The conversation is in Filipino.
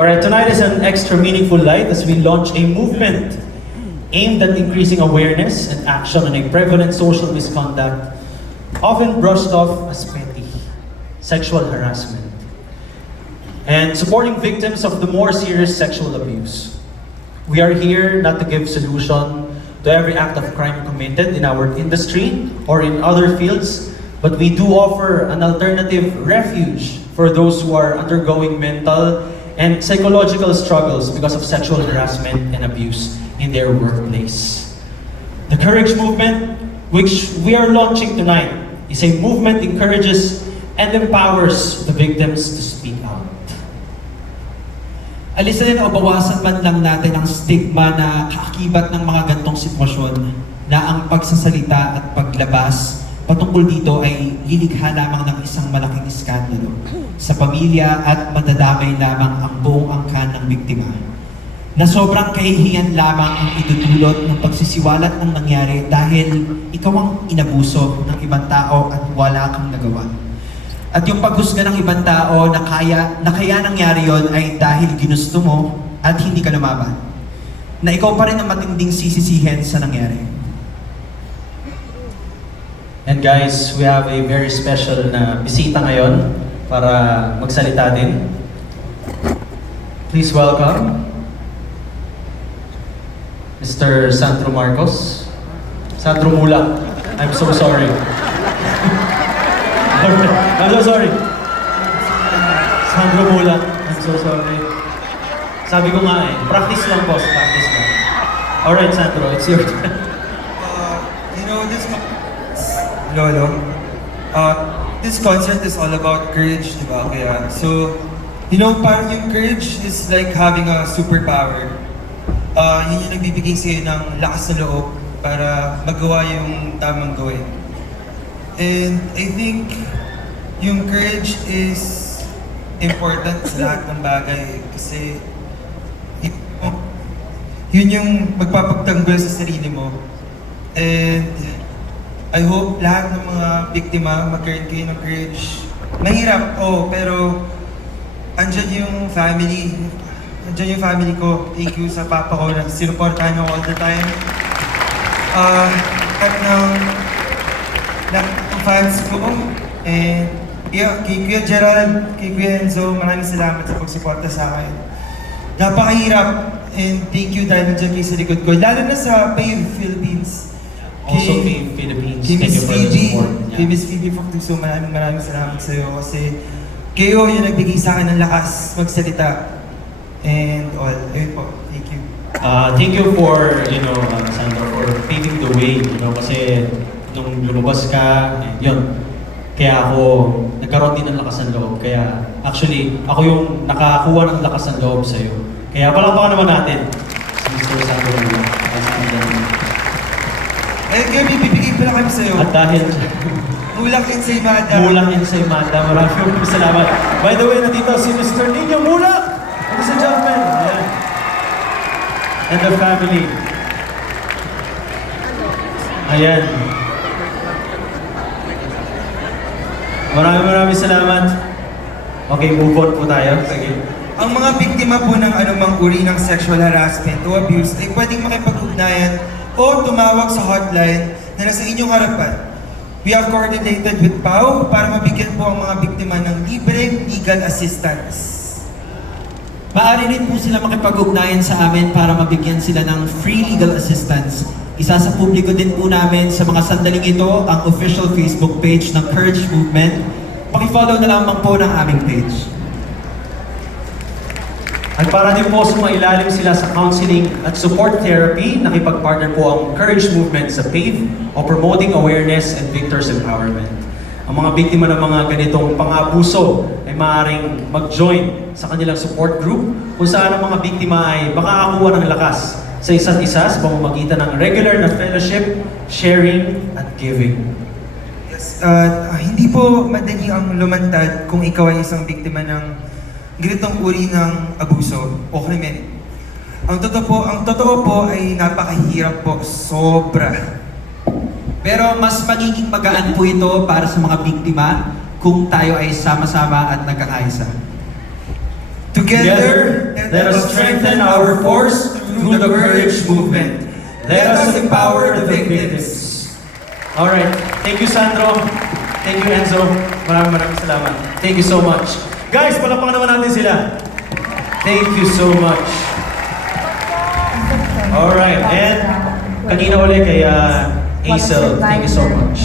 Alright, tonight is an extra meaningful night as we launch a movement aimed at increasing awareness and action on a prevalent social misconduct, often brushed off as petty, sexual harassment, and supporting victims of the more serious sexual abuse. We are here not to give solution to every act of crime committed in our industry or in other fields, but we do offer an alternative refuge for those who are undergoing mental and psychological struggles because of sexual harassment and abuse in their workplace. The Courage Movement, which we are launching tonight, is a movement that encourages and empowers the victims to speak out. Alisin o bawasan man lang natin ang stigma na kaakibat ng mga gantong sitwasyon na ang pagsasalita at paglabas patungkol dito ay lilikha lamang ng isang malaking iskandalo sa pamilya at madadamay lamang ang buong angkan ng biktima. Na sobrang kahihiyan lamang ang idudulot ng pagsisiwalat ng nangyari dahil ikaw ang inabuso ng ibang tao at wala kang nagawa. At yung paghusga ng ibang tao na kaya nangyari yon ay dahil ginusto mo at hindi ka lumaban. Na ikaw pa rin ang matinding sisisihin sa nangyari. And guys, we have a very special na bisita ngayon para magsalita din. Please welcome Mr. Sandro Marcos. Sandro Mula. I'm so sorry. I'm so sorry. Sandro Mula. I'm so sorry. Sabi ko nga practice lang boss, practice lang. Alright Sandro, it's your turn. Lolo, this concert is all about courage, di ba? Kaya, so, parang yung courage is like having a superpower. Yun yung nagbibigay sa'yo ng lakas na loob para magawa yung tamang gawin. And I think yung courage is important sa lahat ng bagay kasi yun yung magpapagtanggol sa sarili mo. And I hope lahat ng mga biktima magkaroon kayo ng courage. Mahirap, pero andyan yung family. Andyan yung family ko. Thank you sa papa ko na sinuportahan ako all the time. At ng fans ko. And yeah, kay Kuya Gerald, kay Kuya Enzo, maraming salamat sa pagsuporta sa akin. Napakahirap. And thank you dahil nandiyan kayo sa likod ko. Lalo na sa PAVE Philippines. Also PAVE Philippines, kay thank you Miss for the Phoebe, support. kay Miss Phoebe Factuso, maraming salamat sa iyo kasi kayo yung nagbigay sa akin ng lakas magsalita. And all, ayun po, thank you. Thank you for, Sandro, for paving the way, kasi nung lumabas ka, yun, kaya ako nagkaroon din ng lakas ng loob. Kaya actually, ako yung nakakuha ng lakas ng loob sa'yo. Kaya palakpakan naman natin si Mr. Sandro. Eh, Kirby, bibigay pala kami sa'yo. At dahil Mulak in sa Imada. Mulak in sa Imada, maraming salamat. By the way, nandito si Mr. Nino Mulak! Ladies and gentlemen, ayan. And the family. Ayan. Maraming salamat. Okay, move on po tayo. Sige. Ang mga biktima po ng anumang uri ng sexual harassment o abuse ay pwedeng makipag-ugnayan o tumawag sa hotline na nasa inyong harapan. We have coordinated with PAW para mabigyan po ang mga biktima ng libreng legal assistance. Maaari rin po sila makipag-ugnayan sa amin para mabigyan sila ng free legal assistance. Isa sa publiko din po namin sa mga sandaling ito ang official Facebook page ng Courage Movement. Paki-follow na lamang po ng aming page. At para din po sumailalim sila sa counseling at support therapy, nakipag-partner po ang Courage Movement sa PAVE o Promoting Awareness and Victims Empowerment. Ang mga biktima ng mga ganitong pang-abuso ay maaaring mag-join sa kanilang support group kung saan ang mga biktima ay makakakuha ng lakas sa isa't isa sa pamamagitan ng regular na fellowship, sharing, at giving. Yes, hindi po madali ang lumantad kung ikaw ay isang biktima ng ganitong uri ng abuso o krimen. Ang totoo po ay napakahirap po, sobra. Pero mas magiging magaan po ito para sa mga biktima kung tayo ay sama-sama at nagkakaisa. Together Let us strengthen our force through the courage movement. Let us empower the victims. Alright, thank you Sandro. Thank you Enzo. Maraming salamat. Thank you so much. Guys, palakpakan naman natin sila. Thank you so much. Alright, and kanina ulit kay Hazel. Thank you so much.